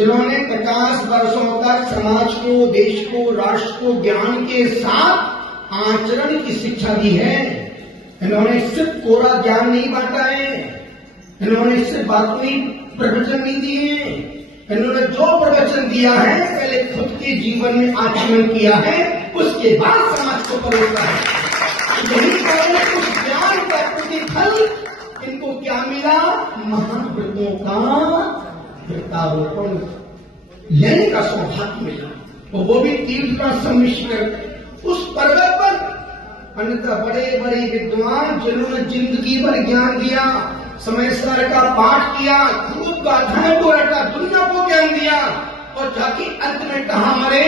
जिन्होंने 50 वर्षों तक समाज को, देश को, राष्ट्र को ज्ञान के साथ आचरण की शिक्षा दी है। इन्होंने सिर्फ कोरा ज्ञान नहीं बांटा है, इन्होंने सिर्फ बातों प्रवचन नहीं दिए, इन्होंने जो प्रवचन दिया है पहले खुद के जीवन में आचरण किया है, उसके बाद समाज को परोसा है। यही कारण उस ज्ञान का प्रतिफल इनको क्या मिला? महाव्रतों का वृत्तारोपण लेने का सौभाग्य मिला, और वो भी तीर्थ का सम्मिश्रण उस पर्वत पर। अन्यथा बड़े बड़े विद्वान जिन्होंने जिंदगी भर ज्ञान दिया, समय सार का पाठ किया, खूब गाथाओं को रटा, दुनिया को ज्ञान दिया, और जाके अंत में कहा मरे?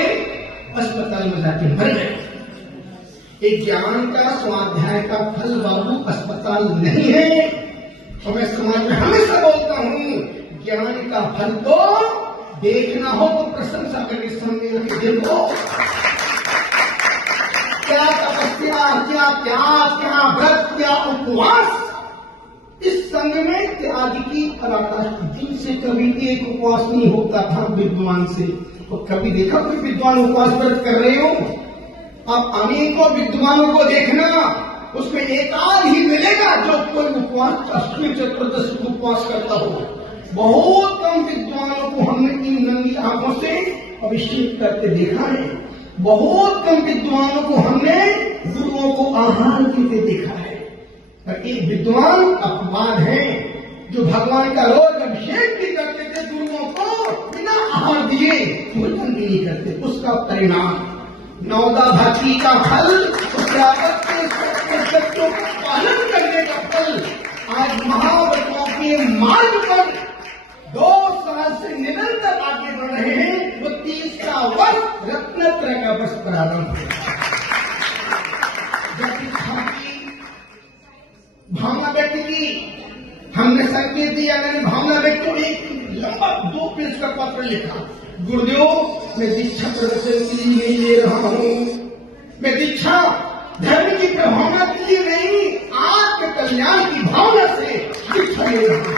अस्पताल में जाके मर गए। एक ज्ञान का, स्वाध्याय का फल बाबू अस्पताल नहीं है। तो मैं समाज में हमेशा बोलता हूं, ज्ञान का फल तो देखना हो तो प्रशंसा करके सामने आके देखो। क्या तपस्या, क्या त्याग, क्या व्रत, क्या उपवास। इस संग में त्याग की पराकाष्ठा। दिन से कभी भी एक उपवास नहीं होता था विद्वान से। तो कभी देखा कोई विद्वान उपवास व्रत कर रहे हो? आप अनेकों विद्वानों को देखना, उसमें एक आध ही मिलेगा जो कोई उपवास, अष्टमी चतुर्दशी उपवास करता हो। बहुत कम विद्वानों को हमने इन नंगी आंखों से अभिषेक करते देखा है। बहुत कम विद्वानों को हमने गुरुओं को आहार देते देखा है। और एक विद्वान अपवाद है जो भगवान का रोज अभिषेक भी करते थे, गुरुओं को बिना आहार दिए भोजन भी नहीं करते। उसका परिणाम नौदा भक्ति का फल, सत्यों का पालन करने का फल। आज महाव्रतों के मार्ग पर 2 साल से निरंतर आगे बढ़ रहे हैं। वो 30वां वर्ष रत्नत्रय का वर्ष प्रारंभ है। जब इच्छा की भावना व्यक्त की, हमने संकेत दिया, मैंने भावना व्यक्त की, एक लंबा 2 पेज का पत्र लिखा। गुरुदेव, मैं दीक्षा प्रवचन के लिए नहीं ले रहा हूं, मैं दीक्षा धर्म की प्रभावना के लिए नहीं, आपके कल्याण की भावना से दीक्षा ले रहा हूं।